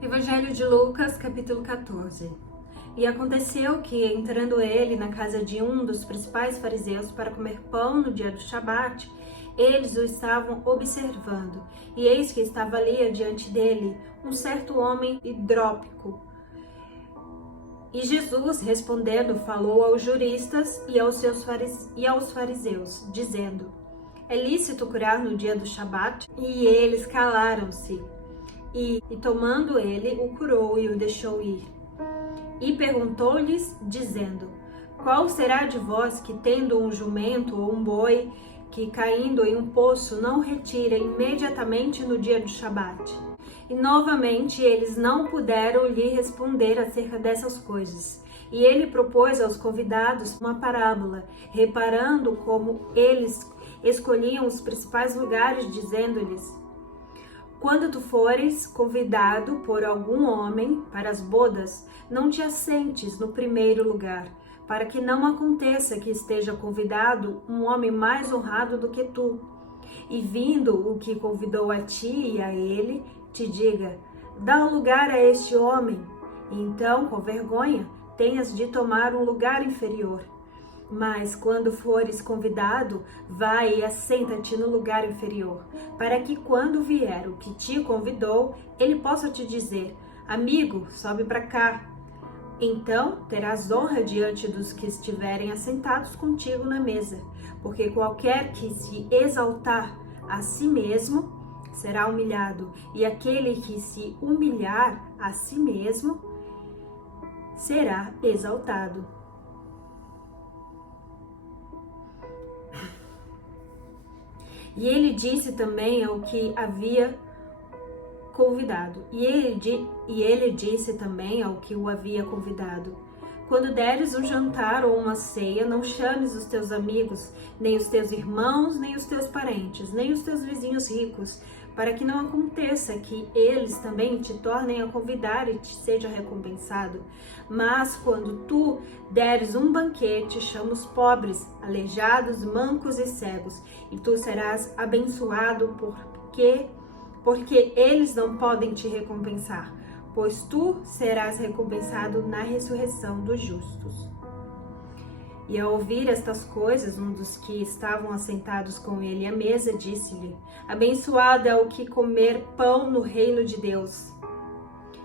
Evangelho de Lucas, capítulo 14. E aconteceu que, entrando ele na casa de um dos principais fariseus para comer pão no dia do Shabat, eles o estavam observando. E eis que estava ali adiante dele um certo homem hidrópico. E Jesus, respondendo, falou aos juristas e aos fariseus, dizendo: é lícito curar no dia do Shabat? E eles calaram-se. E tomando ele, o curou e o deixou ir. E perguntou-lhes, dizendo: qual será de vós que, tendo um jumento ou um boi, que caindo em um poço não retira imediatamente no dia do Shabat? E novamente eles não puderam lhe responder acerca dessas coisas. E ele propôs aos convidados uma parábola, reparando como eles escolhiam os principais lugares, dizendo-lhes: quando tu fores convidado por algum homem para as bodas, não te assentes no primeiro lugar, para que não aconteça que esteja convidado um homem mais honrado do que tu. E vindo o que convidou a ti e a ele, te diga: dá um lugar a este homem. E então, com vergonha, tenhas de tomar um lugar inferior. Mas quando fores convidado, vai e assenta-te no lugar inferior, para que quando vier o que te convidou, ele possa te dizer: amigo, sobe para cá. Então terás honra diante dos que estiverem assentados contigo na mesa, porque qualquer que se exaltar a si mesmo será humilhado, e aquele que se humilhar a si mesmo será exaltado. E ele disse também ao que havia convidado. E ele disse também ao que o havia convidado: quando deres um jantar ou uma ceia, não chames os teus amigos, nem os teus irmãos, nem os teus parentes, nem os teus vizinhos ricos, para que não aconteça que eles também te tornem a convidar e te seja recompensado. Mas quando tu deres um banquete, chama os pobres, aleijados, mancos e cegos, e tu serás abençoado, porque eles não podem te recompensar, pois tu serás recompensado na ressurreição dos justos. E ao ouvir estas coisas, um dos que estavam assentados com ele à mesa disse-lhe: abençoado é o que comer pão no reino de Deus.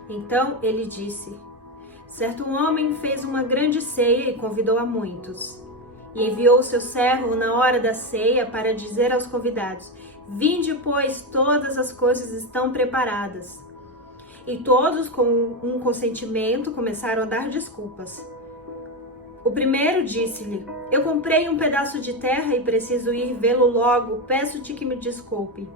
Então ele disse: certo homem fez uma grande ceia e convidou a muitos. E enviou seu servo na hora da ceia para dizer aos convidados: vinde, pois, todas as coisas estão preparadas. E todos, com um consentimento, começaram a dar desculpas. O primeiro disse-lhe: eu comprei um pedaço de terra e preciso ir vê-lo logo, peço-te que me desculpe.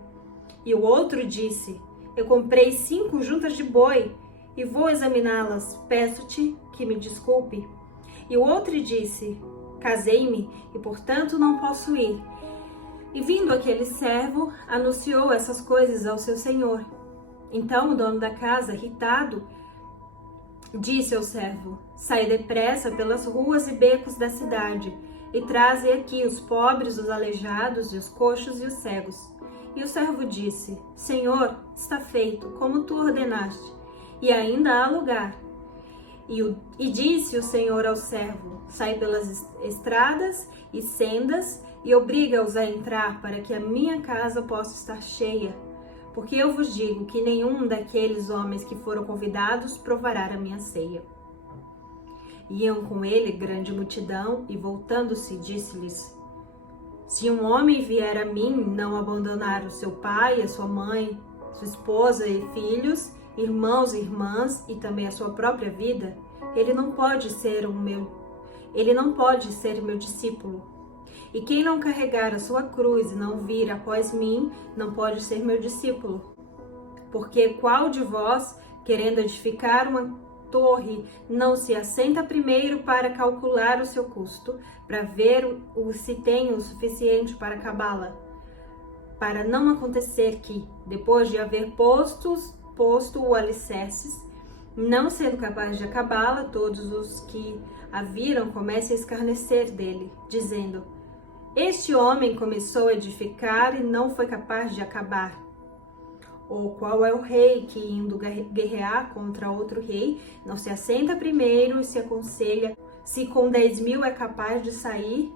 E o outro disse: eu comprei 5 juntas de boi e vou examiná-las, peço-te que me desculpe. E o outro disse: casei-me e, portanto, não posso ir. E vindo aquele servo, anunciou essas coisas ao seu senhor. Então o dono da casa, irritado, disse ao servo: sai depressa pelas ruas e becos da cidade e traze aqui os pobres, os aleijados e os coxos e os cegos. E o servo disse: Senhor, está feito, como tu ordenaste, e ainda há lugar. E disse o Senhor ao servo: sai pelas estradas e sendas e obriga-os a entrar, para que a minha casa possa estar cheia. Porque eu vos digo que nenhum daqueles homens que foram convidados provará a minha ceia. Iam com ele grande multidão, e voltando-se, disse-lhes: se um homem vier a mim, não abandonar o seu pai, a sua mãe, sua esposa e filhos, irmãos e irmãs, e também a sua própria vida, ele não pode ser meu discípulo. E quem não carregar a sua cruz e não vir após mim, não pode ser meu discípulo. Porque qual de vós, querendo edificar uma torre, não se assenta primeiro para calcular o seu custo, para ver se tem o suficiente para acabá-la? Para não acontecer que, depois de haver posto o alicerces, não sendo capaz de acabá-la, todos os que a viram comecem a escarnecer dele, dizendo: este homem começou a edificar e não foi capaz de acabar. Ou qual é o rei que, indo guerrear contra outro rei, não se assenta primeiro e se aconselha se com 10.000 é capaz de sair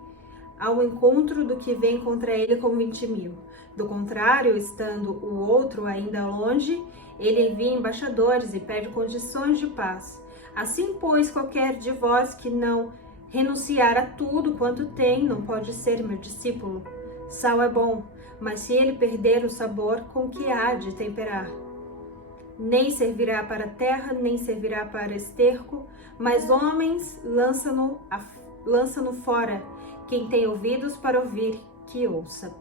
ao encontro do que vem contra ele com 20.000. Do contrário, estando o outro ainda longe, ele envia embaixadores e pede condições de paz. Assim, pois, qualquer de vós que não renunciar a tudo quanto tem, não pode ser meu discípulo. Sal é bom, mas se ele perder o sabor, com que há de temperar? Nem servirá para a terra, nem servirá para esterco, mas homens lança-no fora. Quem tem ouvidos para ouvir, que ouça.